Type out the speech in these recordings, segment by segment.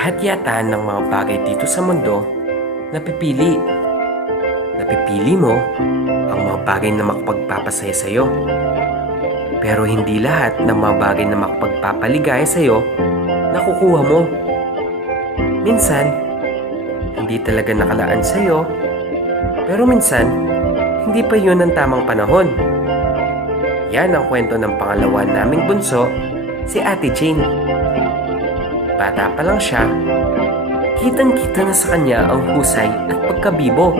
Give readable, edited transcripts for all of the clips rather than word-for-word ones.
Lahat yata ng mga bagay dito sa mundo, napipili. Napipili mo ang mga bagay na makapagpapasaya sa'yo. Pero hindi lahat ng mga bagay na makapagpapaligaya sa'yo, nakukuha mo. Minsan, hindi talaga nakalaan sa'yo, pero minsan, hindi pa yun ang tamang panahon. Yan ang kwento ng pangalawa naming bunso, si Ate Jane. Bata pa lang siya, kitang-kita na sa kanya ang husay at pagkabibo.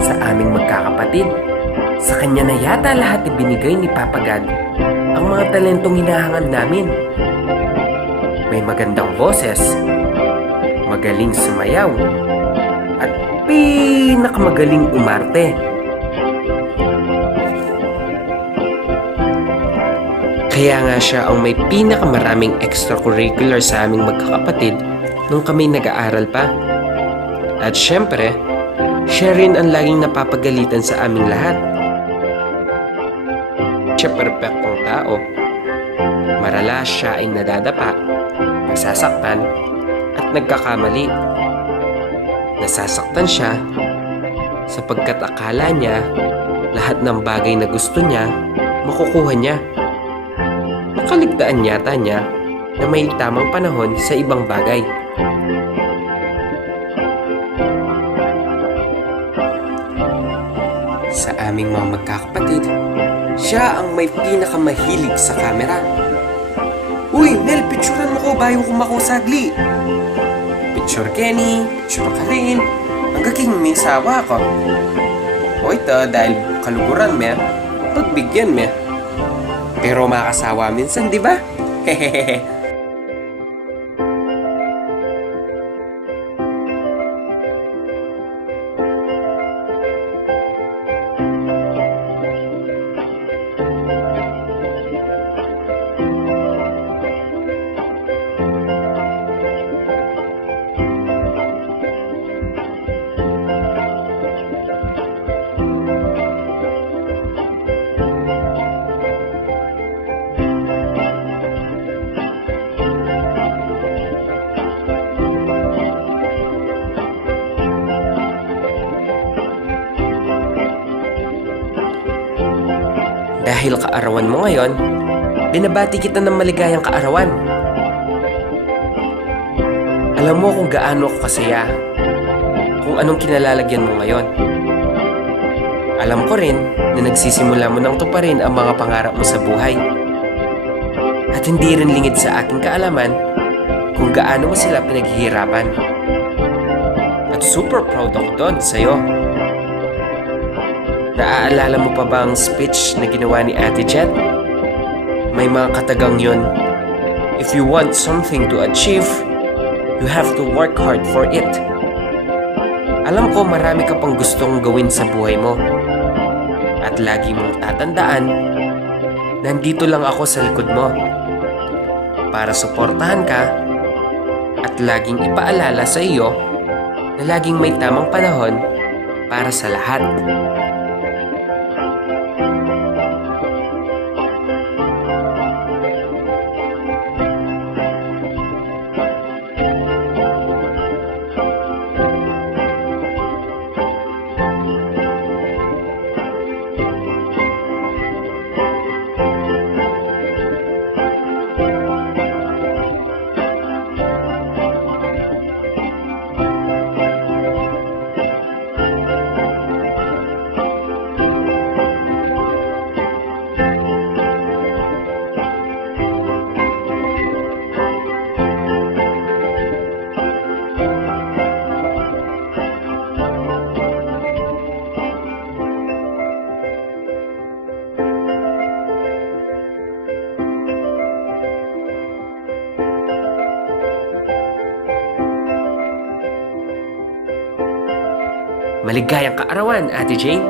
Sa aming magkakapatid, sa kanya na yata lahat ibinigay ni Papa God ang mga talentong hinahangad namin. May magandang boses, magaling sumayaw, at pinakamagaling umarte. Kaya nga siya ang may pinakamaraming extracurricular sa aming magkakapatid nung kami nag-aaral pa. At syempre, siya rin ang laging napapagalitan sa aming lahat. Siya perpektong tao. Marala siya ay nadadapa, nasasaktan, at nagkakamali. Nasasaktan siya sapagkat akala niya lahat ng bagay na gusto niya, makukuha niya. Nakaligtaan yata niya na may tamang panahon sa ibang bagay. Sa aming mga magkakapatid, siya ang may pinakamahilig sa camera. Uy, Nel, picturean mo ko bago ko makusagli. Picture Kenny, picture ka rin. Ang gaking may sawa ko. O ito, dahil kaluguran mo, pagbigyan mo. Pero makasawa minsan, di ba? Hehehe. Dahil kaarawan mo ngayon, binabati kita ng maligayang kaarawan. Alam mo kung gaano ako kasaya, kung anong kinalalagyan mo ngayon. Alam ko rin na nagsisimula mo nang tuparin ang mga pangarap mo sa buhay. At hindi rin lingid sa aking kaalaman kung gaano mo sila pinaghihirapan. At super proud ako doon sa'yo. Naaalala mo pa ba ang speech na ginawa ni Ate Jet? May mga katagang yun. If you want something to achieve, you have to work hard for it. Alam ko marami ka pang gustong gawin sa buhay mo. At lagi mong tatandaan, nandito lang ako sa likod mo para suportahan ka at laging ipaalala sa iyo na laging may tamang panahon para sa lahat. Maligayang kaarawan, Ate Jane.